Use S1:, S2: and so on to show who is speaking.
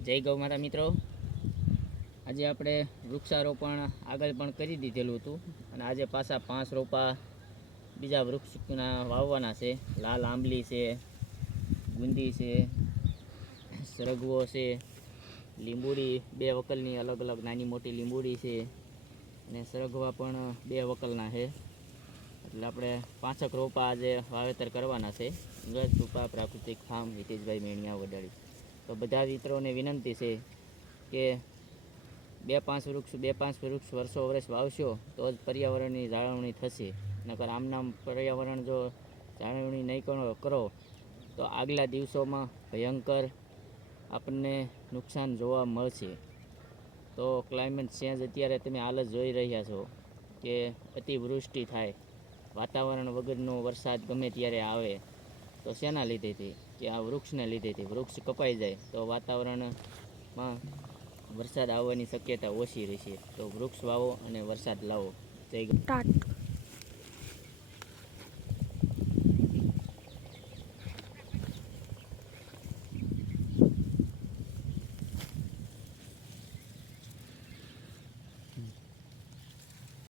S1: જય ગૌ માતા મિત્રો. આજે આપણે વૃક્ષારોપણ આગળ પણ કરી દીધેલું હતું અને આજે પાછા પાંચ રોપા બીજા વૃક્ષના વાવવાના છે. લાલ આંબલી છે, ગુંદી છે, સરગવો છે, લીંબુડી, બે વકલની અલગ અલગ નાની મોટી લીંબુડી છે અને સરગવા પણ બે વકલના છે. એટલે આપણે પાંચક રોપા આજે વાવેતર કરવાના છે. ગજ રૂપા પ્રાકૃતિક ફાર્મ, હિતેશભાઈ મેણિયા વડાળી તો બધા મિત્રોને વિનંતી છે કે બે પાંચ વૃક્ષ, બે પાંચ વૃક્ષ વર્ષો વર્ષ વાવશો તો જ પર્યાવરણની જાળવણી થશે. નકર આમનામ પર્યાવરણ જો જાળવણી નહીં કરો કરો, તો આગલા દિવસોમાં ભયંકર આપણને નુકસાન જોવા મળશે. તો ક્લાઇમેટ ચેન્જ અત્યારે તમે હાલ જ જોઈ રહ્યા છો કે અતિવૃષ્ટિ થાય. વાતાવરણ વગરનો વરસાદ ગમે ત્યારે આવે. તો શેના લીધેથી કે આ વૃક્ષને લીધેથી વૃક્ષ કપાઈ જાય તો વાતાવરણમાં વરસાદ આવવાની શક્યતા ઓછી રહેશે. તો વૃક્ષ વાવો અને વરસાદ લાવો. જય